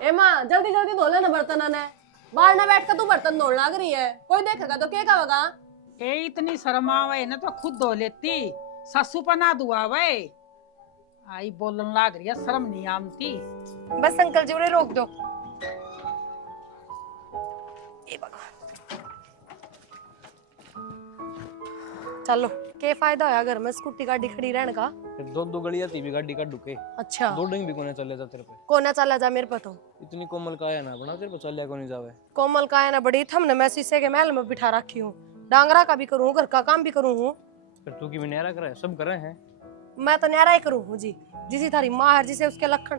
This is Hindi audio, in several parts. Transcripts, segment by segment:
ए माँ जल्दी जल्दी धो लेना बर्तन ने। बाहर ना बैठ कर तू बर्तन धोने लग रही है, कोई देखेगा तो क्या कहेगा। ए इतनी शर्म आवे ना तो खुद धो लेती। सासू पना दुआ वे आई बोलन लाग रही है, शर्म नहीं आमती। बस अंकल जी उन्हें रोक दो। ए भगवान, चलो क्या फायदा होया घर में स्कूटी गाड़ी खड़ी रहने का। फिर दो दो गलियां थी भी गाड़ी का ढुके अच्छा दो डंग भी कोने चले जा तेरे पे। कोना चला जा मेरे पे तो। इतनी कोमल काया ना बना तेरे पे चले को नहीं जावे। कोमल का है ना बड़ी थमने मैं शीशे के महल में बिठा रखी हूँ। डांगरा का भी करूँ, घर का काम भी करूँ हूँ। फिर तू की न्यारा करे सब कर रहे हैं। मैं तो न्यारा ही करूँ हूँ जी, जिसी थारी माँ है जिसे उसके लखन।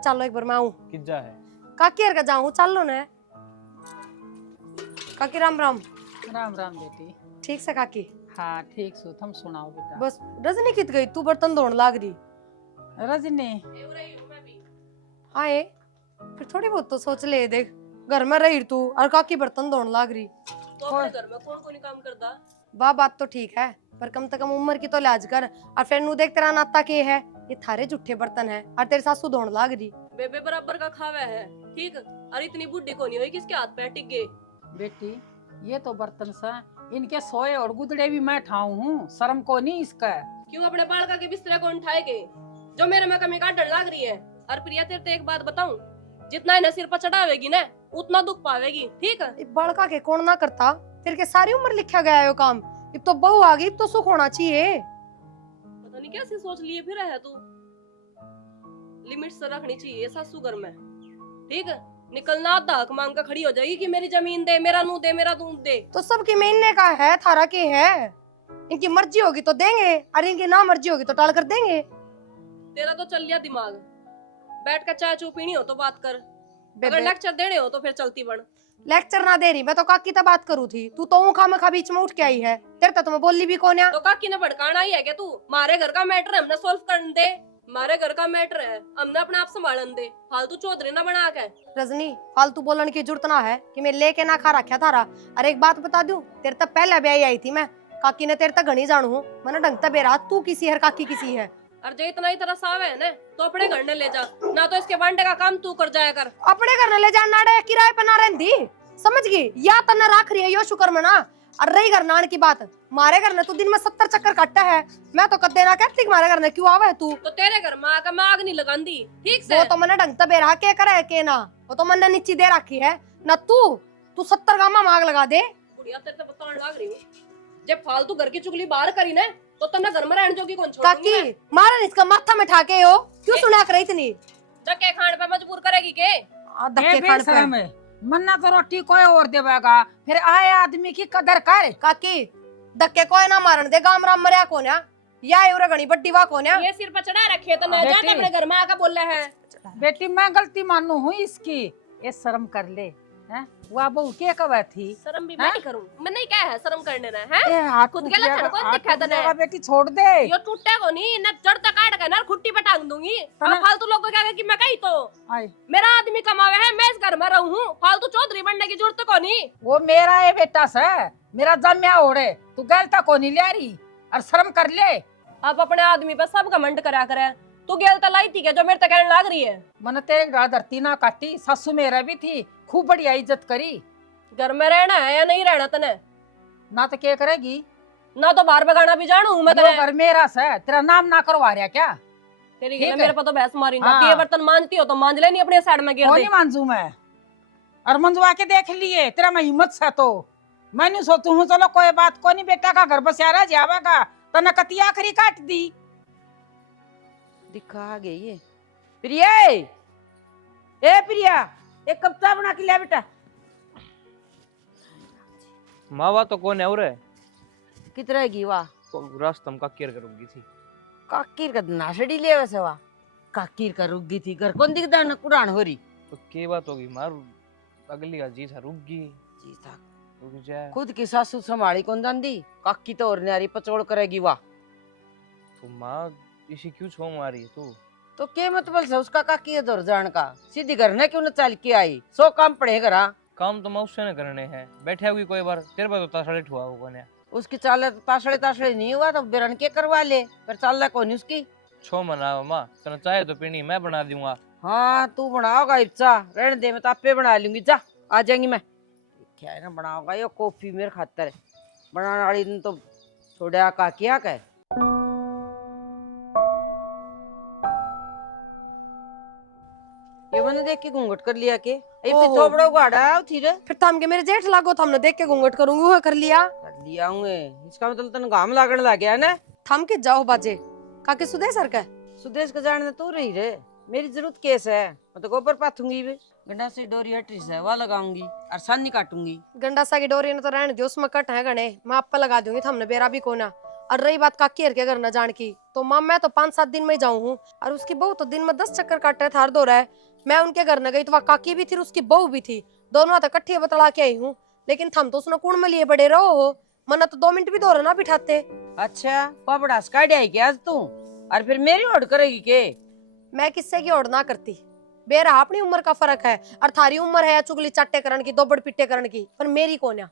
चलो एक बार मैं आऊँ किज्जा है काकी का जाऊँ, चलो ना काकी। राम राम। राम राम बेटी। ठीक से काकी। हाँ ठीक सो, तुम सुनाओ बेटा। बस रजनी कित गई, तू बर्तन धोने लाग रही। रजनी आए फिर थोड़ी बहुत तो सोच ले, देख घर में रही तू और काकी बर्तन धोने लाग रही। तो अपने घर में कौन कौन काम करता। वाह बात तो ठीक है, पर कम से कम उम्र की तो लिहाज कर। और फिर नू देख तेरा नाता के है, ये थारे जूठे बर्तन है और तेरे सासू धोने लाग रही। बेबे बराबर का खावा है, ठीक। अरे इतनी बुढ़ी को नहीं हुई किसके हाथ पैर टिक गए। बेटी ये तो बर्तन सा, इनके सोए और गुदड़े भी मैं ठाऊं हूँ, शर्म को नहीं इसका। क्यों अपने बालका के बिस्तरे को उठाए के जो मेरे में कमी काटने लग रही है। और प्रिया तेरे ते एक बात बताऊं, जितना इन्हें सिर पर चढ़ावेगी ना उतना दुख पावेगी, ठीक है। ये बड़का के कौन ना करता, तेरे के सारी उम्र लिखा गया है यो काम। अब तो बहू आ गई तो सुख होना चाहिए। पता नहीं कैसी सोच लिए फिर है तू। लिमिट से रखनी चाहिए सासू घर में, ठीक है। निकलना दाक मांग कर खड़ी हो जाएगी कि मेरी जमीन दे, मेरा नू दे, मेरा दूध दे। तो सबकी महीने का है, थारा के है। इनकी मर्जी होगी तो देंगे और इनकी ना मर्जी होगी तो टाल कर देंगे। तेरा तो चल लिया दिमाग, बैठ कर चाय चू पीनी हो तो बात कर, अगर बेबे लेक्चर देने हो तो फिर चलती बन। लेक्चर ना दे रही, मैं तो काकी तो बात करू थी। तू तो ऊखा मखा बीच में उठ के आई है, तेरे तो मैं बोली भी कौन है। तो काकी ने भड़काना ही है क्या तू। मारे घर का मैटर हमने सोल्व कर दे, मारे घर का मैटर है हमने अपने आप संभालन दे, फालतू चौधरी ना बना के। रजनी फालतू बोलने की जरूरत ना है कि मैं लेके ना खा रखा थारा। अरे एक बात बता दूं, तेरे तक पहले ब्याह आई थी मैं, काकी ने तेरे तक घनी जानू हूँ। मैंने ढंग तक बेरा तू किसी है काकी किसी है। और जो इतना ही तरह सावे है ना तो अपने घर ने ले जा, ना तो इसके बांटे का काम तू कर जाया कर। अपने घर न ले जा, नाड़े किराए पे ना रहती, समझ गई। या तन्ना राख रही है यो शुक्र मना। और रही घर नान की बात, मारे घर ने तू दिन में 70 चक्कर काटा है। मैं तो कदे ना कहती मारे घर ने क्यों आवे तू। तो तेरे घर में आकर मैं आग नहीं लगांदी, ठीक से। वो तो मैंने ढंग तक बेरा के करे के ना, वो तो मैंने नीची दे रखी है ना। तू 70 गामा मांग लगा दे। बुढ़िया तेरे से बताने लग रही हूँ, जब फालतू घर की चुगली बाहर करी ना तो तन्ना घर में रहने जोगी कौन छोड़ूंगी मैं। काकी मारे इसका माथा में ठाके हो, क्यों सुना कर रही इतनी। धक्के खाने पे मजबूर करेगी के। धक्के खान पे शर्म है, मन्ना तो रोटी कोई और देवेगा, फिर आए आदमी की कदर कर। काकी धक्के कोई ना मारन दे, गाम राम मरिया कौन है या एवरे घणी बड्डी वा कौन है। ये सिर पर चढ़ा रखे तो न जाते अपने घर में आकर बोल रहे हैं। बेटी मैं गलती मानू हूँ इसकी, ये शर्म कर ले। हैं वो बहू के कवा थी। शर्म भी मैं नहीं करूं, मैं नहीं क्या है शर्म करने ना है। ए हाथ खुद टूट के लक्षण जाएगा, कौन हाथ दिखा टूट तने? जाएगा, बेटी छोड़ दे। यो टूटे को नहीं न जड़ तक काट के ना खुट्टी पे टांग दूंगी। अब फालतू लोग को क्या कि मैं कही तो आए मेरा आदमी कमावे है, मैं इस घर में रहूं हूं, फालतू चौधरी बनने की जरूरत को नहीं। वो मेरा है बेटा से, मेरा जम्या ओढ़े, तू गलता को नहीं ले रही और शर्म कर ले। अब अपने आदमी पे सब घमंड करा करे, तू गेल तो लाई थी क्या जो मेरे तक कहने लग रही है। मन तेरे घर धरती ना काटी, ससु मेरा भी थी, खूब बढ़िया इज्जत करी। घर में रहना है या नहीं रहना तने, ना तो क्या करेगी, ना तो बाहर भगाना भी जानू मैं यो तेरे। घर मेरा से, तेरा नाम ना करवा रहा क्या। तेरी ठीक के है। मेरे पे तो बहस मारी ना, हाँ। ये बर्तन मांजती हो तो मांज ले, नहीं अपने साइड में गिर वो दे। नहीं मांझू मैं, और मंजवा के देख लिए तेरा मैं हिम्मत से तो मैं नहीं सोचू हूँ। चलो कोई बात को नहीं, बेटा का घर बसारा जावेगा तो न कतिया आखिरी काट दी। दिखा गई ये प्रिया। ए प्रिया एक कप चाय बना के ले बेटा। मावा तो कौन है और कितना की वाह रास्तम का केयर करूंगी थी। काकीर का नाशड़ी ले वैसे वाह काकीर का रुक गई थी, घर कौन दिखता है ना कुरान हो रही। तो के बात होगी मार अगली का जी था रुक गई, जी था रुक जा। खुद की सासू संभाली कौन जानती, काकी तो और न्यारी पचोड़ करेगी वाह। तो माँ इसी क्यों छो मारी है तू। तो के मतलब से उसका काकी दौर जान का, सीधी घर ने क्यों न चल के आई, सो काम पड़े घरा। काम तो मैं उससे न करने हैं, बैठे हुई कोई बार तेरे पास तो तासड़े ठुआ हो कौन है। उसकी चाल तासड़े तासड़े नहीं हुआ तो बिरन के करवा ले, पर चाल कौन उसकी। छो मना माँ, तने चाहे तो पीनी मैं बना दूंगा। हाँ तू बनाओगा इप्सा, रहने दे, मैं तो आपे बना लूंगी। जा आ जाएंगी मैं। क्या है ना बनाओगा ये कॉफी मेरे खातर है, बनाने वाली दिन तो थोड़ा का किया कह। ये मैंने देख के घूंघट कर लिया के ओहो। थोबड़ो गाड़ा थी रे। फिर तो हमके मेरे जेठ लागो तो हमने देख के घूंघट करूंगी, वो कर लिया। कर लिया हूँ इसका मतलब तन घाम लागने लग गया ना। थम के जाओ बाजे काके सुदे सर का। सुदेश का जाने तू रही रे, मेरी जरूरत केस है, मैं तो गोबर पाथूंगी भी। गंडा से डोरी हटी से वह लगाऊंगी और सानी काटूंगी। गंडासा की डोरी ने तो रहने दियो, उसमें कट है गणे, मैं आप पे लगा दूंगी, हमने बेरा भी कोना। और रही बात काकी के घर न जान की, तो माँ मैं तो 5-7 दिन में जाऊँ हूँ, और उसकी बहू तो दिन में 10 चक्कर काटे थार दो रहा है। मैं उनके घर न गई तो वहाँ काकी भी थी, उसकी बहू भी थी, दोनों तो इकट्ठी बतला के आई हूँ। लेकिन थम तो उसने कुण में लिए बड़े रहो हो, मना तो 2 मिनट भी दौरा ना बिठाते। अच्छा पापड़ा काट आई क्या आज तू, और फिर मेरी ओढ़ करेगी के? मैं किससे की ओढ़ ना करती, बेरा अपनी उम्र का फर्क है, और थारी उम्र है चुगली चाटे करण की, दोबड़ पिट्टे करण की, पर मेरी कोन्या।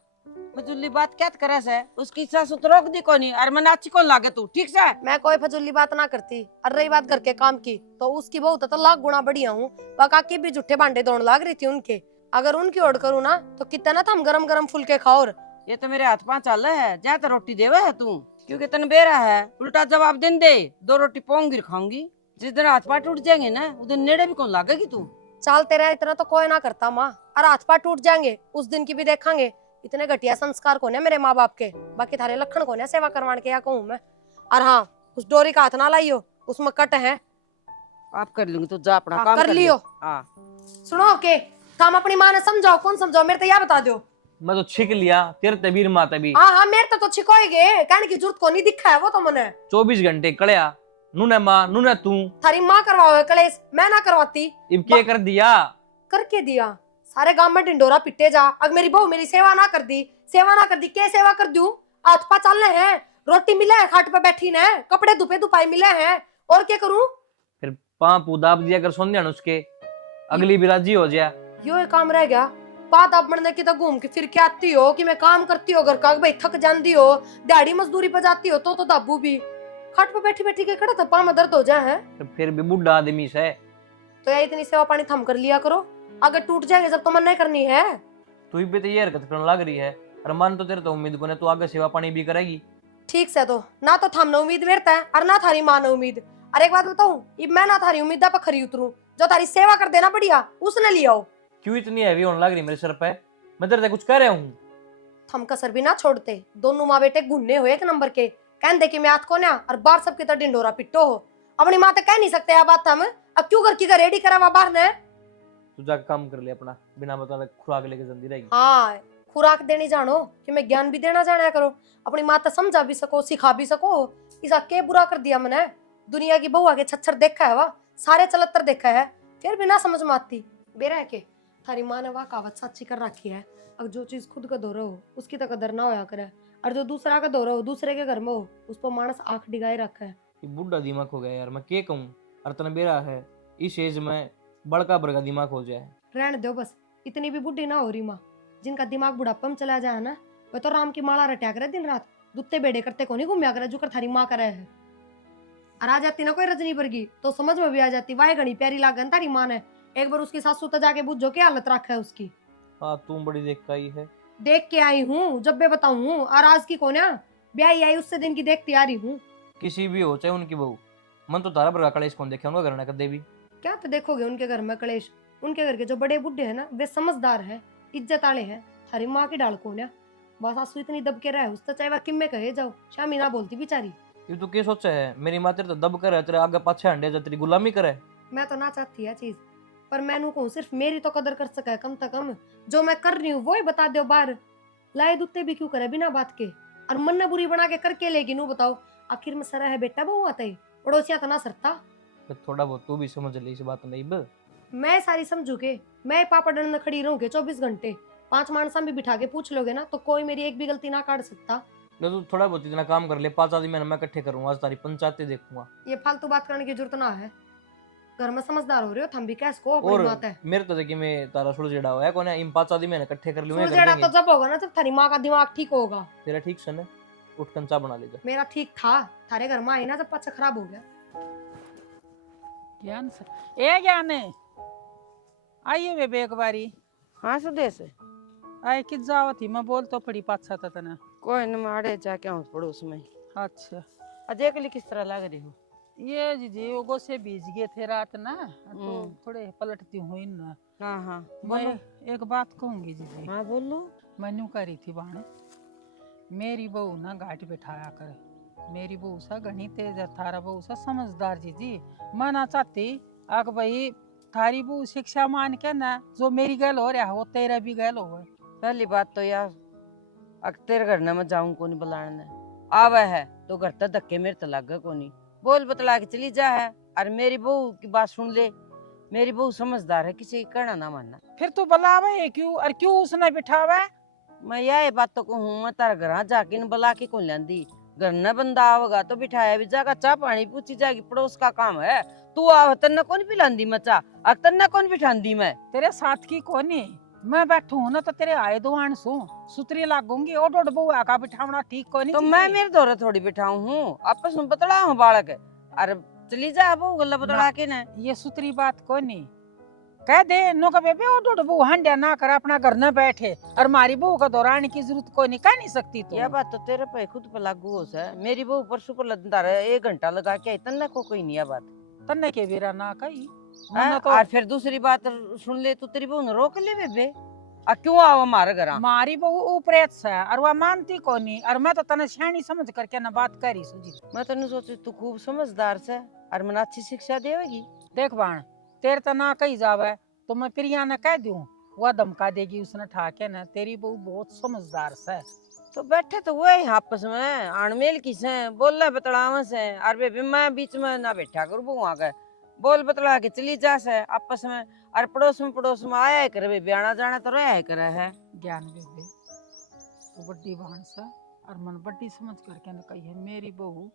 फजुली बात क्या करे से, उसकी सासु तो रोक दी कोनी, और मन अच्छी कौन लागे तू, ठीक से? मैं कोई फजूली बात ना करती। और रही बात घर के काम की, तो उसकी बहू तो लाख गुना बढ़िया हूँ, वह काकी भी झूठे भांडे दौड़ लाग रही थी उनके। अगर उनकी ओढ़ करूँ ना तो कितना था हम गरम गरम फुलके खाओ। ये तो मेरे हाथ पांव चल रहा है, जा तो रोटी देवे है तू, क्योंकि तन बेरा है, उल्टा जवाब दिन दे, 2 रोटी पोंगी खाऊंगी। जिस दिन हाथ पांव टूट जाएंगे ना, उस दिन नेड़े भी कौन लागेगी तू। चाल तेरा इतना तो कोई ना करता माँ, और हाथ पाँव टूट जाएंगे उस दिन की भी देखेंगे। इतने घटिया संस्कार कोने मेरे माँ बाप के, बाकी थारे लखन कोने सेवा करवाने के, या कहूँ मैं। और हाँ, उस डोरी का हाथ ना लाइयो, उसमें कट है। आप कर लूंगी, तू जा अपना हाँ, काम कर लियो। हाँ सुनो के, हम अपनी माँ ने समझाओ, कौन समझाओ, मेरे तो यह बता दो। मैं तो छिक लिया, तेरे तबीर माँ तभी। हाँ हाँ, मेरे तो छिकोएगे, कहने की जरूरत को नहीं दिखा है वो तो मने। 24 घंटे कड़िया, नूने माँ नूने तू। थारी माँ करवाओ कलेश, मैं ना करवाती। इब क्या कर दिया? करके दिया, सारे गांव में ढिंडोरा पिटे जा। अगर मेरी बहू मेरी सेवा ना कर दी, क्या सेवा कर दूं? हाथ पा चलने हैं, रोटी मिले है खाट पे बैठी ने, कपड़े धुपे धुपाई मिले हैं, और क्या करूं? फिर पाँव दाब दिया कर सोनिया उसके, अगली भी राजी हो जाए। यो एक काम रह गया, बात आप बनने की तो घूम के फिर के आती हो कि मैं काम करती हो घर का, भाई थक जाती हो, दिहाड़ी मजदूरी पे जाती हो, तो दाबू भी खाट पे बैठी बैठी के खड़ा था, पाँव में दर्द हो जाए है। तो फिर भी बुढ़ा आदमी से तो यार इतनी सेवा पानी थम कर लिया करो, अगर टूट जाएंगे जब तो मन नहीं करनी है। तू ही पे तो ये हरकत करने लग रही है, और मन तो तेरे तो उम्मीद को ने तू आगे सेवा पानी भी करेगी। ठीक से तो ना तो थम न उम्मीद मेरता है, और ना थारी माँ न उम्मीद। अरे एक बात बताऊं, ये मैं ना थारी उम्मीदा पर खरी उतरूं, जो तारी सेवा कर देना बढ़िया उसने लिया हो। क्यों इतनी हैवी होने लग रही मेरे सर पे? मैं तेरे से कुछ कह रहा हूँ? थम कसर भी ना छोड़ते, दोनों माँ बेटे गुन्ने हो एक नंबर के, कहन दे कि मैं हाथ को ना, और बाहर सबके तरह डिंडोरा पिट्टो हो। अपनी माँ तो कह नहीं सकते यह बात हम, अब क्यों घर की का रेडी करा हुआ बाहर ने। तू जाकर काम कर ले अपना, बिना बताए खुराक लेके जल्दी रहेगी। हाँ, खुराक देनी जानो कि मैं ज्ञान भी देना जाना करो, अपनी माँ तो समझा भी सको, सिखा भी सको। इसा के बुरा कर दिया मैंने, दुनिया की बहुआ के छच्छर देखा है, वह सारे चलत्तर देखा है, फिर भी ना समझ में आती। बेरा है के थारी माँ ने वह कहावत सच्ची कर रखी है, अब जो चीज खुद का दो हो उसकी तो कदर ना होया करे, और जो दूसरा का दो हो दूसरे के घर में हो उस पर मानस आंख डिगाए रखा है। ये बुढ़ा दिमाग हो गया यार, मैं क्या कहूँ। और तना बेरा है इस एज में बड़का बड़का दिमाग हो जाए। रहने दो बस, इतनी भी बुढ़ी ना हो रही माँ, जिनका दिमाग बुढ़ापा में चला जाए ना, वह तो राम की माला रटा करे दिन रात, दुत्ते बेड़े करते को नहीं घूमया करे जो कर थारी माँ करे है। और आ जाती ना कोई रजनी वर्गी तो समझ में भी आ जाती, वाह घनी प्यारी लागन तारी माँ ने, एक बार उसकी सासू तो जाके बुझो क्या हालत रखा है उसकी। हाँ तू बड़ी देख का ही है। देख के आई हूँ, जब मैं बताऊँ, और आज की कोन्या ब्याह आई उससे दिन की देखती आ रही हूँ। किसी भी हो चाहे उनकी बहू, मन तो तारा बड़ा कलेश कौन देखे उनका घर ना कर देवी। क्या तो देखोगे उनके घर में कलेश, उनके घर के जो बड़े बुढ़े हैं ना वे समझदार है, इज्जत आले हैं। थारी माँ की डाल कोन्या बस सासू इतनी दब के रहे उससे चाहे वह किम्मे कहे जाओ, शामी ना बोलती बेचारी। ये तो क्या सोचा है, मेरी माँ तेरे तो दब करे, तेरे आगे पाछे हंडे जा, तेरी गुलामी करे। मैं तो ना चाहती है चीज, पर मैनू कहूँ सिर्फ मेरी तो कदर कर सका है कम से कम, जो मैं कर रही हूँ वो ही बता दो बाहर, लाए दुत्ते भी क्यों करे बिना बात के, और मन न बुरी बना के करके लेगी नू बताओ, आखिर में सरा है बेटा बहु आता है, पड़ोसिया तो ना सरता। तो थोड़ा बहुत तू भी समझ ले इस बात नहीं बे। मैं सारी समझू के, मैं पापड़ में खड़ी रहूं के 24 घंटे, 5 मानसा भी बिठा के पूछ लोगे ना तो कोई मेरी एक भी गलती ना काट सकता। तू थोड़ा बहुत इतना काम कर ले, 5 आदमी मैं इकट्ठे करूंगा, आज तारी पंचायतें देखूंगा। ये फालतू बात करने की जरूरत ना है, घर में समझदार हो रहे हो थम भी, कैस को अपनी और बात है। मेरे तो देखिए मैं तारा सुलझेड़ा हुआ है कौन है, इन 5 आदमी मैंने इकट्ठे कर लूंगा, सुलझेड़ा तो जब होगा ना जब थारी माँ का दिमाग ठीक होगा। तेरा ठीक सन है, उठ कंचा बना ले जा। मेरा ठीक था, थारे घर में आई ना जब पाचा खराब हो गया। ज्ञान से ए ज्ञान आइए बेबे एक बारी हाँ सुदेश आए कित जावत थी मैं बोल तो पड़ी पाछा था तना कोई न मैं आड़े जाके आऊँ पड़ोस में। अच्छा अजय के लिए किस तरह लग रही हो? ये जी वो से भीज गए थे रात ना तो थोड़े पलटती हुई ना। हाँ हाँ मैं बोलो। एक बात कहूंगी जी हाँ बोलो। मैनू करी थी बाण मेरी बहू ना घाट बिठाया करे मेरी बहू सा घनी तेज है थारा बहू सा समझदार जी मैं ना चाहती आग भाई थारी बहू शिक्षा मान के ना जो मेरी गैल हो रहा है वो तेरा भी गैल हो गए। पहली बात तो यार तेरे घर ना मैं जाऊं को नहीं बुलाने आवे है तो घर तक धक्के मेरे तो लग को नहीं बोल बतला के चली जा है। और मेरी बहू की बात सुन ले, मेरी बहू समझदार है, किसी की कहना ना मानना। फिर तू बुलावे क्यों और क्यों उसने बिठावे? मैं यह बात तो कहूँ मैं तार घर जाके न बुला के कौन लांदी। घर न बंदा आवेगा तो बिठाया भी जाएगा, चाह पानी पूछी जाएगी, पड़ोस का काम है। तू आव तन्ने कौन पिलांदी मैं चाह, अब तन्ने कौन बिठांदी मैं? तेरे साथ की कोनी मैं बैठू हूं ना तो तेरे आए दुआन सु सुतरी लागूंगी ओड ओड बउआ का बिठावना ठीक कोनी। तो मैं मेरे दौरे थोड़ी बिठाऊं हूँ, आपस में बतला हूँ बालक। अरे चली जा बहू गल्ला बतला के ना। ये सुतरी बात कोनी कह दे नो का बेबे ओड ओड बहू हंडिया ना कर अपना घर न बैठे और मारी बहू का दौरान की जरूरत कोनी कह नहीं सकती तू। यह बात तो तेरे पे खुद पे लागू हो सा। मेरी बहू परसों को लंदा रहे 1 घंटा लगा के आई, तन्ने को कोई नहीं है बात। तन्ने के बेरा ना कही तो और फिर दूसरी बात सुन ले तो तेरी बहू ने रोक ले बेबे। आ क्यों आओ हमारे घर? मारी बहू ऊपरेत से और वह मानती कोनी और मैं तो तने सियानी समझ करके ना बात करी सुजी। मैं तने सोची तू खूब समझदार से और मना अच्छी शिक्षा देगी। देख बाण तेरे तो ना कही जावे तो मैं प्रिया ने कह दूं वह धमका देगी उसने ठाके ना। तेरी बहू बहुत समझदार से तो बैठे तो वही आपस में अणमेल की से बोल बतलावा से और बेबी मैं बीच में ना बैठा करूँ बहू आ गए बोल बतला के चली जा से आपस में। और पड़ोस में आया करे बेबी, आना जाना तो रहा करे है। ज्ञान बेबे तो बड्डी बहन से और मन बड्डी समझ करके ना कही है मेरी बहू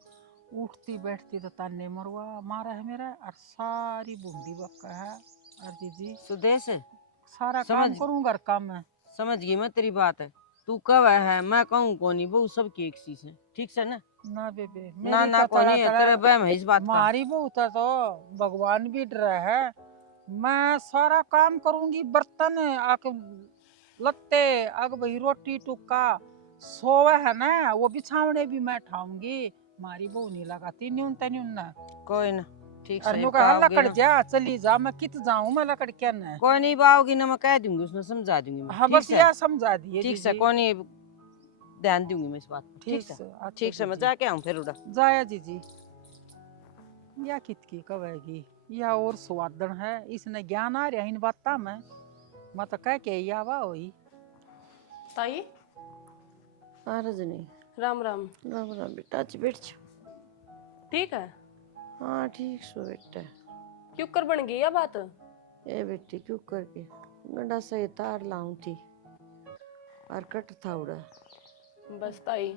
उठती बैठती तो ताने मरवा मारा है मेरा और सारी बूंदी बक्का है। और दीदी सुदेश सारा काम समझ करूँ घर काम में। समझ गई मैं तेरी बात है। तू कब है मैं कहूँ कोनी बहू सबकी एक चीज है, ठीक से ना? ना बेबे ना ना कोनी है तेरे बहम है इस बात का। मारी बहू तो भगवान भी डर है। मैं सारा काम करूंगी बर्तन आके लत्ते आग भाई रोटी टुक्का सोवे है ना वो बिछावने भी मैं ठाऊंगी। मारी बहू नहीं लगाती न्यून तन्यून ना कोई ना ठीक से अरनू का हल्ला कर जा चली जा मैं कित जाऊं मैं लकड़ क्या ना। कोई नहीं बाओगी ना मैं कह दूंगी उसने समझा दूंगी मैं। हाँ बस यह समझा दिए ठीक से कोई नहीं ध्यान दूंगी मैं इस बात पर। ठीक ठीक से ठीक से मैं जाके आऊँ फिर उड़ा जाया जीजी या कित की कवेगी या और स्वादन है इसने ज्ञान आ रहा इन बात में मैं तो कह के या वा होई। ताई हाँ रजनी राम राम। राम राम बेटा आज बैठ जा। ठीक है हाँ ठीक सो बेटा। क्यों कर बन गई यह बात? ए बेटी क्यों करके गंडा से तार लाऊं थी और कट था उड़ा। बस ताई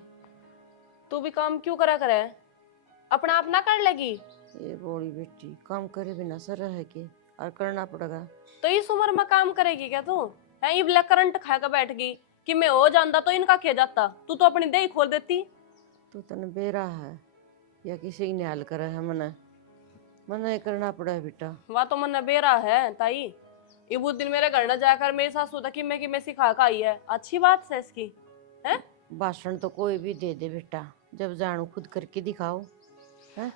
तू भी काम क्यों करा करे अपना आप ना कर लेगी? ये बोली बेटी काम करे बिना सर रह के और करना पड़ेगा। तो इस उम्र में काम करेगी क्या तू? है ये ब्लैक करंट खाकर बैठ गई कि मैं हो जाता तो इनका किया जाता। तू तो अपनी दही खोल देती। तू तने बेरा है या किसी ने हाल करा है मना मना करना पड़ा है बेटा। वह तो मन बेरा है ताई। ये बुध दिन मेरे घर न जाकर मेरी सासू था कि मैं सिखा का आई है। अच्छी बात है इसकी है। भाषण तो कोई भी दे दे बेटा, जब जानू खुद करके दिखाओ है।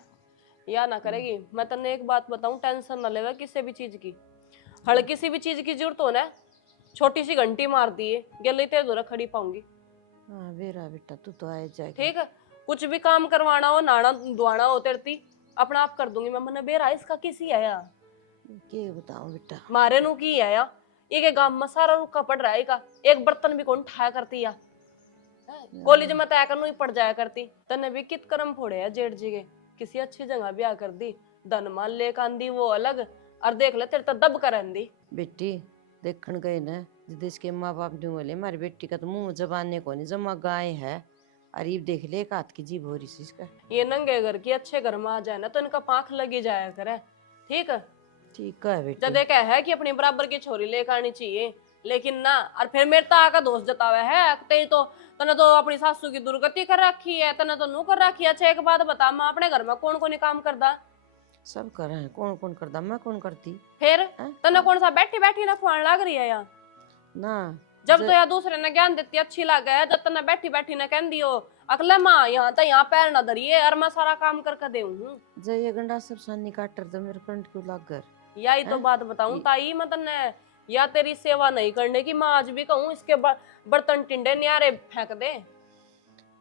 या ना करेगी। मैं तन्ने एक बात बताऊं टेंशन ना लेवे किसी भी चीज की। हड़ किसी भी चीज की जरूरत हो ना छोटी सी घंटी मार दिए गले तेरे दूर खड़ी पाऊंगी। हाँ बेरा बेटा तू तो आए जाएगी। ठीक है कुछ भी काम करवाना हो नाना दुआना हो तेरती अपना आप कर दूंगी मैं। मन बेरा इसका किसी आया के बताऊं बेटा मारे नु की आया एक गांव में सारा रुका पड़ रहा है का एक बर्तन भी कौन ठाया करती या कॉलेज में तय करनू ही पड़ जाया करती। तने भी कित कर्म फोड़े है जेठ जी के किसी अच्छी जगह ब्याह कर दी धन मान ले कांदी वो अलग और देख ले तेरे तो दब कर दी। बेटी देखन गए ना जिस के माँ बाप ने बोले हमारी बेटी का तो मुंह जबाने को नहीं जमा गाय है और ये देख ले एक हाथ की जीभ हो रही सी इसका। ये नंगे घर की अच्छे घर में आ जाए ना तो इनका पांख लगी जाया करे। ठीक है ठीक है बेटी। जब देखा है कि अपनी बराबर की छोरी लेकर आनी चाहिए लेकिन ना और फिर मेरे तो आका दोस्त जतावे है तेरी तो तने तो अपनी सासू की दुर्गति कर रखी है तने तो नू कर रखी है। अच्छा एक बात बता मैं अपने घर में कौन कौन काम करदा सब करे हैं, कौन कौन करदा, मैं कौन करती फिर हैं? तने कौन सा बैठी बैठी ना खुआन लाग रही है यहाँ। ना जब जे- तो या दूसरे ने ज्ञान देती अच्छी लगे है, जब तने बैठी बैठी ने कह दियो अगले माँ यहाँ तो यहाँ पैर न धरिए और मैं सारा काम करके देऊँ। जे ये गंडा सब सानी काटर तो मेरे करंट क्यों लाग कर। यही तो हैं? बात बताऊं ये- ताई, मैं तन्ने या तेरी सेवा नहीं करने की मैं आज भी कहूँ इसके बर्तन टिंडे न्यारे फेंक दे।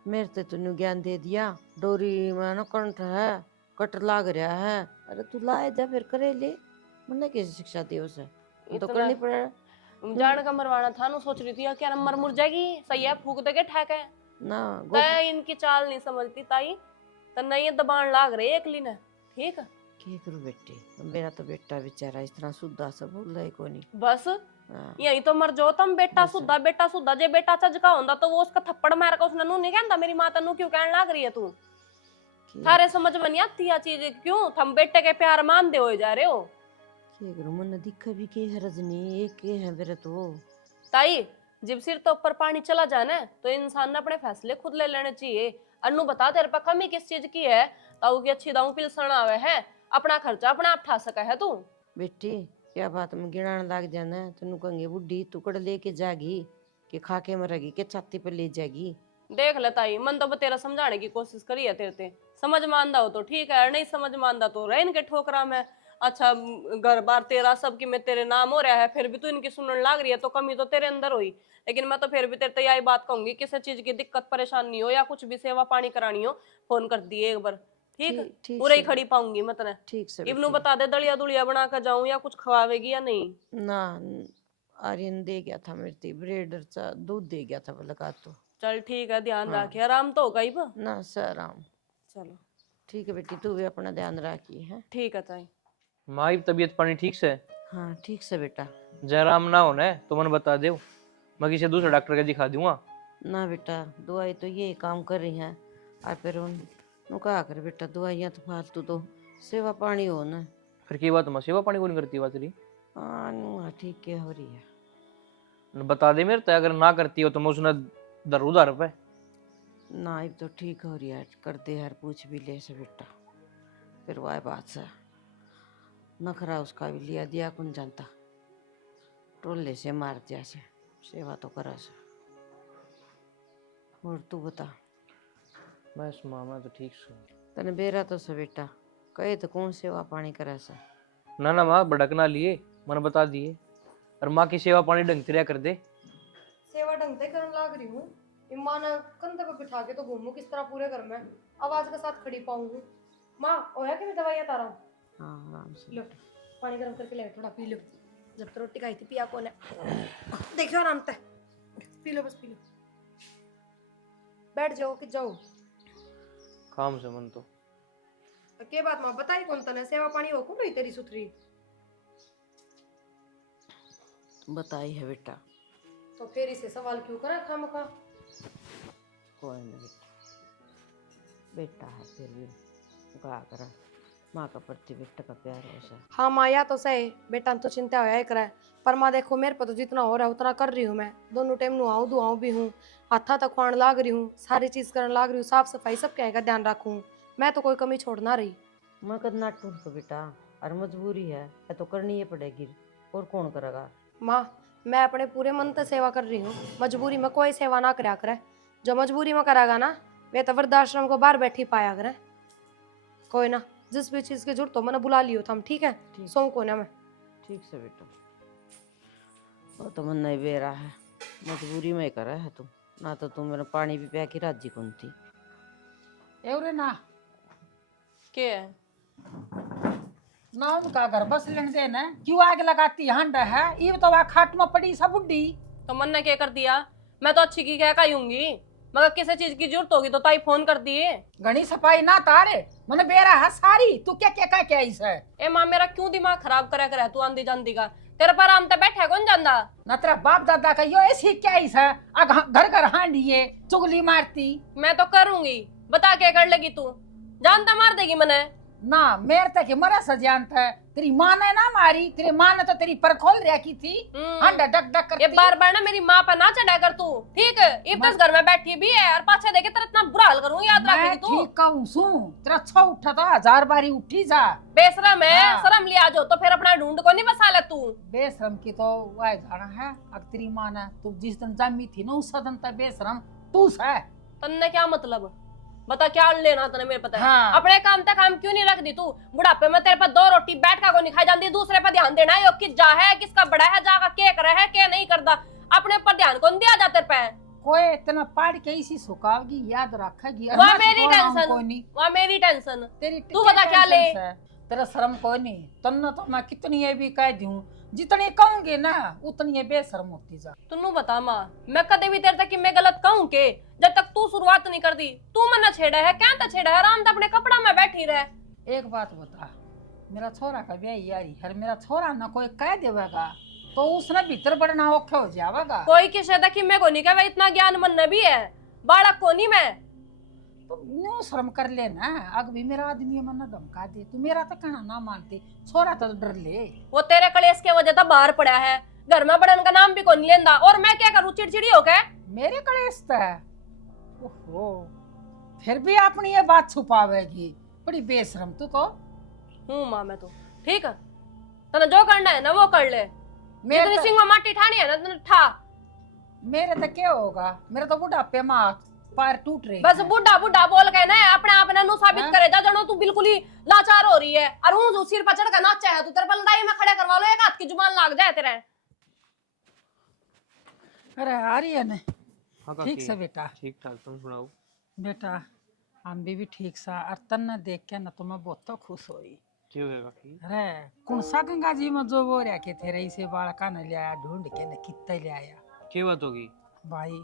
मेरे ते तूने ज्ञान दे दिया, डोरी में ना करंट है, कट लाग रहा है। अरे तू लाए जा फिर करे ले, मैंने कैसे शिक्षा दी उसे, तो इतना करनी पड़े। जान का मरवाना था नु, सोच रही थी क्या मर मुर जाएगी, सही है फूक देगे ठेके। ना तय इनकी चाल नहीं समझती ताई, तन्ने ये दबान लाग रहे एकली ने। ठीक है क्या करूं बेटे, मेरा तो बेटा बेचारा इस तरह सुद्धा सा बोल रहा है को नहीं। बस हाँ, यही तो मर जाओ तुम, बेटा बस। सुद्धा जे बेटा चज का होंदा तो वो उसका थप्पड़ मार का उसने नू नहीं कहता मेरी माँ तन्नू क्यों कहने लाग रही है तू। क्या थारे समझ में नहीं आती यह चीज, क्यों थम बेटे के प्यार मान दे हो जा रहे हो। क्या करूं, मन दिखा भी के है रजनी, एक के है मेरे तो। ताई जब सिर तो ऊपर पानी चला जाए ना तो इंसान ने अपने फैसले खुद ले लेने चाहिए। अन्नू बता तेरे पे कमी किस चीज की है, ताऊ की अच्छी दाऊ पिलसन आवे है, अपना खर्चा अपना आप ठा सका है तू। बेटी क्या बात में गिनाने लग जाना, तेनू कहेंगे बुढ़ी टुकड़ लेके जागी कि खा के मरेगी के छाती पे ले जाएगी। देख ले ताई, मन तो तेरा समझाने की कोशिश करी है, तेरे ते समझ मानदा हो तो ठीक है, नहीं समझ मानदा तो रह इनके ठोकरा में। अच्छा घर बार तेरा सब की मैं तेरे नाम हो रहा है, फिर भी तू इनकी सुनने लाग रही है तो कमी तो तेरे अंदर हुई। लेकिन मैं तो फिर भी तेरे तो यही बात कहूंगी, किसी चीज की दिक्कत परेशानी हो या कुछ भी सेवा पानी करानी हो फोन कर दिए एक बार। ठीक ठीक पूरे ही से- खड़ी पाऊंगी मैं तने। ठीक से इब्नू बेटी। बता दे दलिया दुलिया बना कर जाऊं या कुछ खवावेगी या नहीं। ना आर्यन दे गया था मेरे ते ब्रेड और दूध दे गया था लगा तो। चल ठीक है, ध्यान हाँ। रखे, आराम तो होगा ही बा। ना सराम। चलो ठीक है बेटी, तू भी अपना ध्यान रखी है। ठीक है ताई। माँ की तबीयत पानी ठीक से? हाँ ठीक से बेटा। जयराम ना होना है तो मन बता दे, मैं किसी दूसरे डॉक्टर के दिखा दूंगा। ना बेटा दवाई तो ये काम कर रही है, और फिर उन कहा कर बेटा दवाइयाँ तो फालतू, तो सेवा पानी हो ना। फिर की बात मैं सेवा पानी कौन करती बात रही? हाँ नुआ ठीक क्या हो रही है। बता दे मेरे तो, अगर ना करती हो तो मैं उसने दर उधर पे। ना अब तो ठीक हो रही है, कर दे यार पूछ भी ले से बेटा, फिर वह बात से नखरा उसका भी लिया दिया कौन जानता, टोले से मार दिया से, सेवा तो करा से। और तू बता, बस माँ मैं तो ठीक से। तने बेरा तो से बेटा, कहे तो कौन सेवा पानी करे से। ना ना माँ भड़कना लिए, मन बता दिए, और माँ की सेवा पानी ढंग से कर दे। सेवा ढंग से करने लाग रही हूँ, माँ ने कंधे पे बिठा के तो घूमू किस तरह पूरे घर में आवाज के साथ खड़ी पाऊंगी। माँ होया कि मैं दवाइयाँ तारा हूँ, हाँ आराम से। लो पानी गर्म करके ले थोड़ा पी लो, जब तो रोटी खाई थी पिया कौन है, देखो आराम से पी लो, बस पी लो, बैठ जाओ कि जाओ। काम से मन तो के बात माँ बताई कौन तने सेवा पानी हो कौन रही तेरी सुथरी, बताई है बेटा। तो फिर इसे सवाल क्यों करा खामखा। कोई नहीं बेटा, बेटा है फिर भी कहा करा, माँ का प्रति बेटा का प्यार ऐसा। हाँ माँ या तो सही, बेटा तो चिंता होया ही करे, पर माँ देखो मेरे पर तो जितना हो रहा है उतना कर रही हूँ मैं, दोनों टाइम नुआऊँ दुआऊँ भी हूँ, हाथा तक खुआन लाग रही हूँ, सारी चीज करने लाग रही हूँ, साफ सफाई सब क्या है ध्यान रखूँ, मैं तो कोई कमी छोड़ ना रही। मैं कदना टूट तो बेटा, और मजबूरी है तो करनी ही पड़ेगी, और कौन करेगा। माँ मैं अपने पूरे मन से सेवा कर रही हूँ, मजबूरी में कोई सेवा ना करा करे, जो मजबूरी में करागा ना वे तो वृद्धाश्रम को बाहर बैठी पाया करे। कोई ना, जिस भी चीज की जरूरत हो मैंने बुला लियो था, ठीक है ठीक। सो को ना मैं। ठीक से बेटा, वो तो मन नहीं बेरा है, मजबूरी में करा है तू, ना तो तू मेरा पानी भी पिया की राजी कौन थी। एवरे ना के है ना उनका घर बस लेने दे ना, क्यों आग लगाती हंड है, ये तो वह खाट में पड़ी सब बुढ़ी। तो मन ने क्या कर दिया, मैं तो अच्छी की कह कहूंगी, मगर किसी चीज की जरूरत होगी तो ताई फोन कर दिए। घनी सफाई ना तारे मन बेरा है सारी, तू क्या क्या क्या इस है। ए माँ मेरा क्यों दिमाग खराब करे करे तू आंधी जांदी का, तेरे पर आराम ते बैठा कौन जांदा। न तेरा बाप दादा का यो ऐसी क्या इस है, घर घर हांडिए चुगली मारती। मैं तो करूंगी, बता क्या कर लेगी तू, जानता मार देगी मने। ना मेरे तक मरा सजान था। तेरी माँ ने ना मारी, तेरी माँ ने तो तेरी पर खोल रखी थी। हांडा डक डक करती। ये बार बार ना मेरी माँ पर ना चढ़ा कर तू, ठीक है? इब्बस घर में बैठी भी है और पाछे देखे तेरा इतना बुरा हाल करूं, याद मैं रखेगी तू। ठीक कहूं सू, तेरा छो उठा था 1000 बारी उठी जा। बेशरम है, हाँ। शर्म लिया जो तो फिर अपना ढूंढ को नहीं बसा ले तू। बेशरम की तो वाय जाना है। अब तेरी माँ ने तू जिस दिन जमी थी ना उस दिन तक बेशरम तू है। तन्ने क्या मतलब? बता क्या लेना तने मेरे पता है? हाँ। अपने काम तक काम क्यों नहीं रख दी तू? बुढ़ापे में तेरे पर 2 रोटी बैठ का को नहीं खाई जाती, दूसरे पर ध्यान देना है। किस जा है, किसका बड़ा है, जागा के करे है, के नहीं करदा, अपने पर ध्यान कौन दिया जा तेरे पे? कोई इतना पाड़ के इसी सुखावगी याद रखेगी। वह मेरी टेंशन, वह मेरी टेंशन। तेरी तू बता क्या ले? तेरा शर्म कोई नहीं। तन्ना तो मैं कितनी ये भी कह दूं, जितनी कहूंगी ना उतनी ये बेशर्म होती जा। तू बता माँ, मैं कदे भी तेरे तक कि मैं गलत कहूं के? जब तक तू शुरुआत नहीं कर दी, तू मना छेड़ा है, क्या तो छेड़ा है? आराम से अपने कपड़ा में बैठी रहे। एक बात बता, मेरा छोरा का ब्याह यारी हर मेरा छोरा ना कोई कह देवेगा तो उसने भीतर बढ़ना औखे हो जाएगा। कोई किसे तक कि मैं को नहीं कहा, इतना ज्ञान मन भी है, बालक को नहीं मैं। तो न्यू शर्म कर लेना। अग भी मेरा आदमी मन धमका दे, तू मेरा तो कहना ना मानती, छोरा तो डर ले। वो तेरे कलेश के वजह तो बाहर पड़ा है, घर में बड़न का नाम भी कौन लेंदा, और मैं क्या करूं चिड़चिड़ी होके? मेरे कलेश है। ओहो, फिर भी अपनी ये बात छुपावेगी, बड़ी बेशरम तू तो। हूँ माँ मैं तो, ठीक है? तने जो करना है ना वो कर ले। मेरे सिंह में माटी ठानी है ना तने ठा। मेरे तो क्या होगा, मेरे तो बुढ़ापे में पैर टूट रहे बस हैं। बुढ़ा बुढ़ा बोल के ना अपने आप ने नु साबित हाँ? करे जा जनो तू बिल्कुल ही लाचार हो रही है। और हूँ सिर पर चढ़ के नाचा है तू, तेरे पर लड़ाई में खड़े करवा लो, एक हाथ की जुबान लाग जाए तेरे। अरे आर्यन हाँ ठीक से बेटा। ठीक ठाक, तुम सुनाओ। बेटा हम भी ठीक सा। और तन्ने देख के ना तो मैं बहुत तो खुश हुई। क्यों है काकी? अरे कौन सा गंगा जी में जो वो रह के थे रही से बालका ने ले आया ढूंढ के न कित्ते ले आया। क्या बात होगी? भाई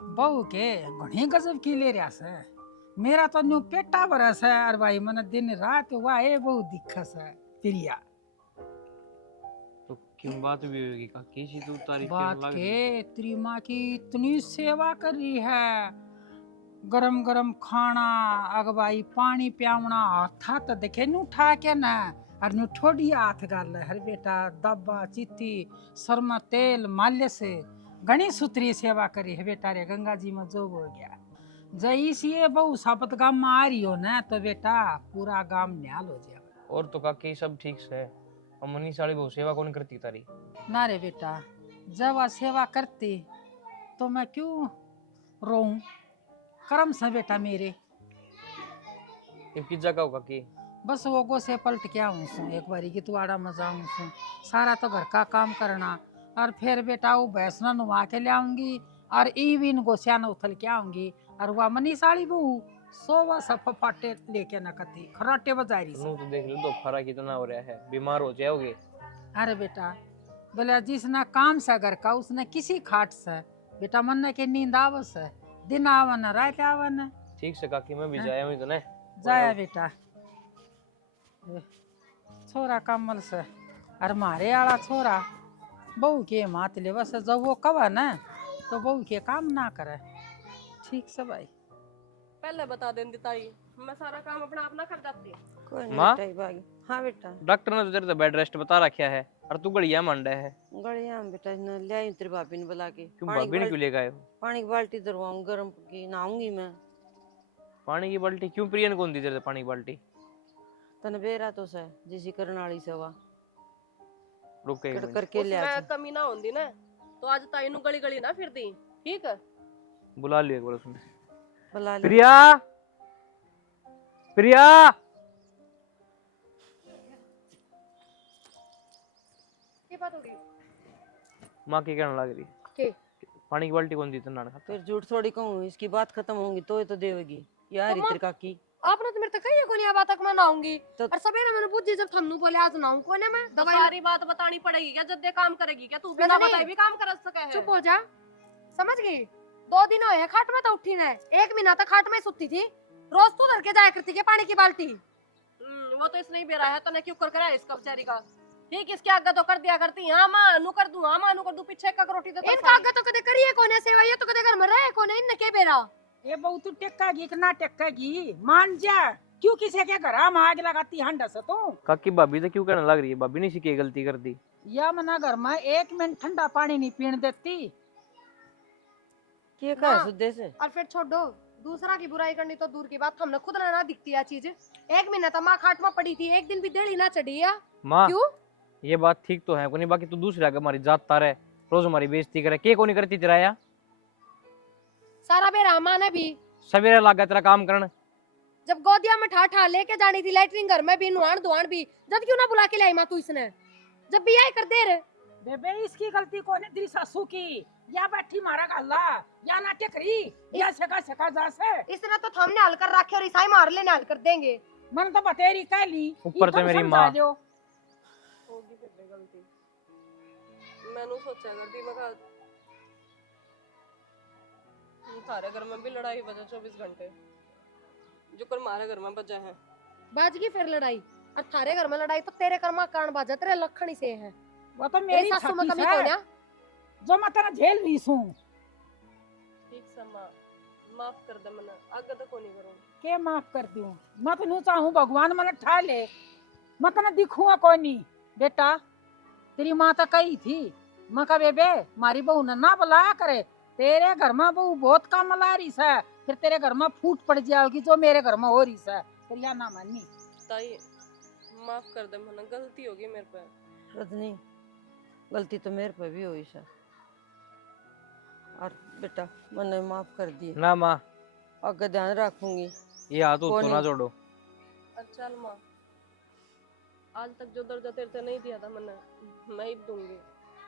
बहू के घणी गजब की ले रहा से। मेरा तो न्यू पेटा बरस है और भाई मन दिन रात वाहे बहु दिखस है प्रिया। तो क्यों बात भी होगी काकी? सी तू तारीफ बात करने लग के रही। तेरी माँ की इतनी सेवा कर रही है, गरम गरम खाना, अगवाई पानी पियावना, हाथा तो देखे नु उठा के ना और नु ठोड़ी हाथ गाल हर बेटा दब्बा चित्ती सरमा तेल माल्य से घनी सुतरी सेवा करी है बेटा रे। गंगा जी में जो हो गया जई सी बहु सापत गांव में आ रही हो ना तो बेटा पूरा गांव न्याल हो जाएगा। और तो काकी सब ठीक से है, और मनी साड़ी बहु सेवा कौन करती तारी? ना रे बेटा, जब वह सेवा करती तो मैं क्यों रोऊं? करम से बेटा मेरे। किस जगह हो काकी? बस वो गो से पलट के आऊँ सू एक बारी की तुआड़ा में जाऊँ सू, सारा तो घर का काम करना और फिर बेटा वो भैंसना नुआ के ले आऊंगी और ईविन गोसिया न उथल के आऊंगी और वह मनी साड़ी बहू सोवा सफा फाटे लेके न कती खराटे बजारी से। तुम तो देख लो तो फरा कितना हो रहा है, बीमार हो जाओगे। अरे बेटा बोले जिसना काम से घर का उसने किसी खाट से बेटा मन के नींद आवस है, दिन आवन रात आवन। ठीक से काकी, मैं भी हाँ? जाया हूँ तो ने जाया बेटा छोरा कमल से और मारे आला छोरा बहू के मात ले बस जब वो कवा ना तो बहू के काम ना करे। ठीक से भाई पहले बता देंदी ताई, मैं सारा काम अपना अपना कर जाती। कोई नहीं माँ? बेटा ही भागी। हाँ बेटा, डॉक्टर ने तो तेरे तो बेड रेस्ट बता रखा है और तू गड़िया मंडा है। गड़िया में बेटा न ले आई तेरी भाभी ने बुला के। क्यों भाभी ने क्यों ले गए? पानी की बाल्टी धरवाऊं गर्म की, नहाऊंगी मैं। पानी की बाल्टी क्यों? प्रियन कौन दी तेरे पानी की बाल्टी? तने बेरा तो से जिसी करनाली से वा रुक के एक कर मिनट। करके ले उसमें आ। कमी ना होंदी ना तो आज ताई नु गली गली ना फिर दी, ठीक है? बुला लियो एक बार उसने। बुला ले। प्रिया, प्रिया। ये बात होगी माँ की कहने लग रही के पानी की बाल्टी कौन दी तेरे नाना? फिर झूठ थोड़ी कहूँ, इसकी बात खत्म होगी तो ही तो देवेगी यार तो माँ- तेरी काकी। आपने तो मेरे तक कही कोनी बात तक मैं नहाऊंगी तो- और सवेरे मैंने बुद्धि जब थन्नू बोले आज नहाऊं कोने मैं दवाई सारी बात बतानी पड़ेगी क्या? जब दे काम करेगी क्या तू? बिना बताए भी काम कर सके है? चुप हो जा, समझ गई? 2 दिन हुए हैं खाट में तो उठी ना, 1 महीना तक खाट में सुती थी। रोज तू धर के जाया करती के पानी की बाल्टी। वो तो इसने ही बेरा है, तने क्यों कर करा इसका बेचारी का? ठीक इसके आगे तो कर दिया करती, हाँ मां नु कर दूं, हाँ मां नु कर दूं, पीछे का रोटी दे इनका आगे तो कदे करिए कोने सेवा, ये तो कदे घर में रहे कोने, इनने के बेरा। ये बहु तू टेक्का गी कि ना टेक्का गी मान जा। क्यों किसी के घर में आग लगाती हंडा से तू? काकी भाभी तो क्यों कहने लग रही है? भाभी ने सीखी गलती कर दी। या मना घर में 1 मिनट ठंडा पानी नहीं पीने देती। क्या कहा हाँ। सुद्धे से? और फिर छोड़ दो, दूसरा की बुराई करनी तो दूर की बात, हमने खुद ना दिखती है चीज। 1 महीना तो माँ खाट में पड़ी थी, एक दिन भी देड़ी ना चढ़ी है। माँ क्यों? ये बात ठीक तो है कोनी, बाकी तू दूसरे आगे हमारी जात तारे, रोज हमारी बेइज्जती करे, के कोनी करती तेरा या? सारा बेरा माँ ने भी सवेरे लागा तेरा काम करन। जब गोदिया में ठा ठा लेके जानी थी लैटरिन घर में भी, नुहान धुआन भी, जब क्यों ना बुला के लाई माँ तू इसने? जब भी आई कर दे रे। बेबे इसकी गलती कौन है? तेरी सासू की, या बैठी मारा गल्ला, या ना टेकरी, या सका जा से। इसने तो हमने हल कर रखे और ईसाई मार लेने हल कर देंगे। मन तो बतेरी कह ली, ऊपर से मेरी माँ। होगी फिर गलती, मैंने सोचा करती, मैं कहा थारे घर में भी लड़ाई बजा 24 घंटे, जो कर मारे घर में बजा है। बाजगी फिर लड़ाई, और थारे घर में लड़ाई तो तेरे कर्मा कान बाजा, तेरे लखन ही से है। वो तो तेरी मेरी सासू में छाती कमी कौन से है? जो मैं तेरा झेल रही हूँ। ठीक से माँ माफ कर दे, मैंने आगे तो को नहीं करूँ। के माफ कर दूं? मैं तो नहीं चाहूँ भगवान मन ठा ले, मैं तो दिखूंगा कोई नहीं। बेटा तेरी माँ तो कही थी, मैं कहा बेबे मारी बहू ने ना बुलाया करे, तेरे घर में बहू बहुत काम ला रही है, फिर तेरे घर में फूट पड़ जाएगी जो मेरे घर में हो रही है। फिर या ना मानी ताई माफ कर दे, मैंने गलती होगी मेरे पे। रजनी गलती तो मेरे पे भी हुई सर, और बेटा मैंने माफ कर दिए, ना माँ आगे ध्यान रखूंगी। ये हाथ उसको कोनी। ना जोड़ो। अच्छा माँ, आज तक जो दर्जा तेरे से नहीं दिया था मैंने, मैं ही दूंगी,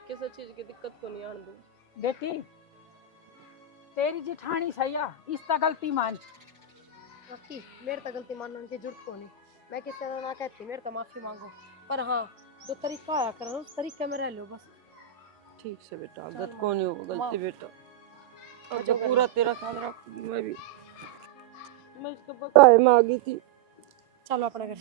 किसी चीज की दिक्कत को नहीं आने दूं। बेटी तेरी जिठानी सैया इसका गलती मान। बाकी मेरे तो गलती मानने की जरूरत को नहीं, मैं किसी से ना कहती, मेरे तो माफी मांगो, पर हाँ जो तरीका आया करो उस तरीके में रह लो बस। ठीक से बेटा, चल आगे माँ। को नहीं होगा माँ। गलती बेटा, और और जो जो पूरा तेरा ख्याल रखूंगी मैं भी। मैं इसको बताए में आ गई थी। चलो अपने घर।